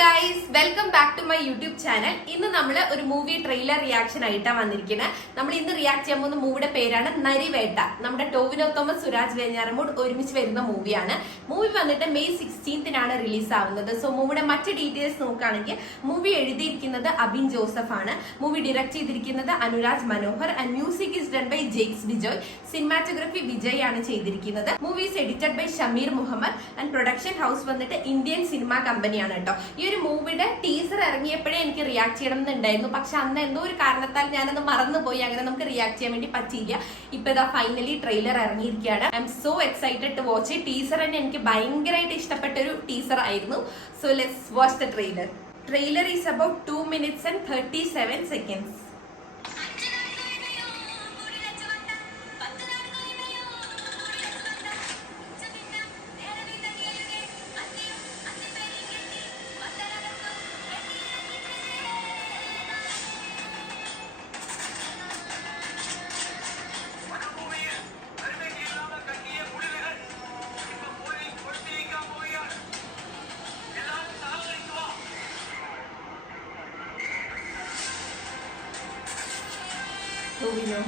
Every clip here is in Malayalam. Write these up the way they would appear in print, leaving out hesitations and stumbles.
Guys, welcome back to my YouTube channel. ഇന്ന് നമ്മൾ ഒരു മൂവി ട്രെയിലർ റിയാക്ഷൻ ആയിട്ടാണ് വന്നിരിക്കുന്നത്. നമ്മൾ ഇന്ന് റിയാക്ട് ചെയ്യാൻ പോകുന്ന മൂവിയുടെ പേരാണ് നരിവേട്ട. നമ്മുടെ ടോവിനോ തോമസ്, സുരാജ് വെഞ്ഞാറമൂട് ഒരുമിച്ച് വരുന്ന മൂവിയാണ്. മൂവി വന്നിട്ട് മെയ് 16 റിലീസ് ആവുന്നത്. സോ മൂവിയുടെ മറ്റ് ഡീറ്റെയിൽസ് നോക്കുകയാണെങ്കിൽ മൂവി എഴുതിയിരിക്കുന്നത് അബിൻ ജോസഫ് ആണ്. മൂവി ഡയറക്ട് ചെയ്തിരിക്കുന്നത് Anuraj Manohar and music is done by Jakes Bejoy. Cinematography Vijay ആണ് ചെയ്തിരിക്കുന്നത്. Movie is edited by Shameer Muhammad and production house വന്നിട്ട് ഇന്ത്യൻ സിനിമ കമ്പനിയാണ് കേട്ടോ. ഈ ഒരു മൂവിയുടെ ടീസർ ഇറങ്ങിയപ്പോഴേ എനിക്ക് റിയാക്ട് ചെയ്യണം എന്നുണ്ടായിരുന്നു. പക്ഷെ അന്ന് എന്തോ ഒരു കാരണത്താൽ ഞാനത് മറന്നുപോയി. അങ്ങനെ നമുക്ക് റിയാക്ട് ചെയ്യാൻ വേണ്ടി പറ്റിയില്ല. ഇപ്പൊ ഇതാ ഫൈനലി ട്രെയിലർ ഇറങ്ങിയിരിക്കുകയാണ്. I'm so excited to watch. Teaser തന്നെ എനിക്ക് ഭയങ്കരമായിട്ട് ഇഷ്ടപ്പെട്ട ഒരു ടീസർ ആയിരുന്നു. So let's watch the trailer. Trailer is about 2 minutes and 37 seconds. Tovino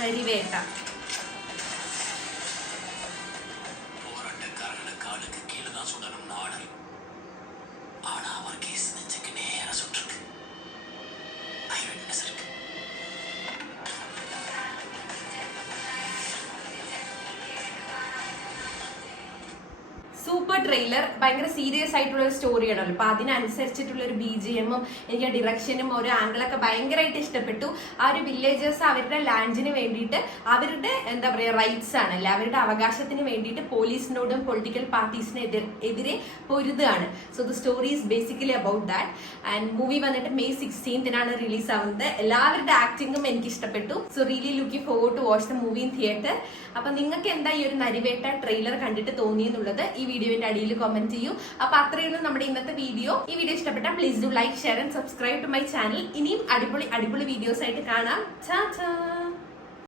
Narivetta. Super trailer. ഭയങ്കര സീരിയസ് ആയിട്ടുള്ള ഒരു സ്റ്റോറിയാണല്ലോ. അപ്പൊ അതിനനുസരിച്ചിട്ടുള്ള ഒരു BGM-ഉം എനിക്ക് ആ ഡിറക്ഷനും ഒരു ആംഗിളൊക്കെ ഭയങ്കരമായിട്ട് ഇഷ്ടപ്പെട്ടു. ആ ഒരു വില്ലേജേഴ്സ് അവരുടെ ലാൻഡിന് വേണ്ടിയിട്ട് അവരുടെ എന്താ പറയുക റൈറ്റ്സ് ആണല്ലേ, അവരുടെ അവകാശത്തിന് വേണ്ടിയിട്ട് പോലീസിനോടും പൊളിറ്റിക്കൽ പാർട്ടീസിനെതിരെ പൊരുതാണ്. So the story is basically about that. And movie വന്നിട്ട് മെയ് 16 റിലീസ് ആവുന്നത്. എല്ലാവരുടെ ആക്ടിങ്ങും എനിക്ക് ഇഷ്ടപ്പെട്ടു. So really looking forward to watch the movie in theatre. അപ്പൊ നിങ്ങൾക്ക് എന്താ ഈ ഒരു നരിവേട്ട ട്രെയിലർ കണ്ടിട്ട് തോന്നിയെന്നുള്ളത് ഈ വീഡിയോന്റെ അടിയിൽ കമന്റ് ചെയ്യൂ. അപ്പൊ അത്രയുള്ളൂ നമ്മുടെ ഇന്നത്തെ വീഡിയോ. ഈ വീഡിയോ ഇഷ്ടപ്പെട്ടാൽ please do like, share and subscribe to my channel. ഇനിയും അടിപൊളി വീഡിയോസ് ആയിട്ട് കാണാം. ചാ ചാ.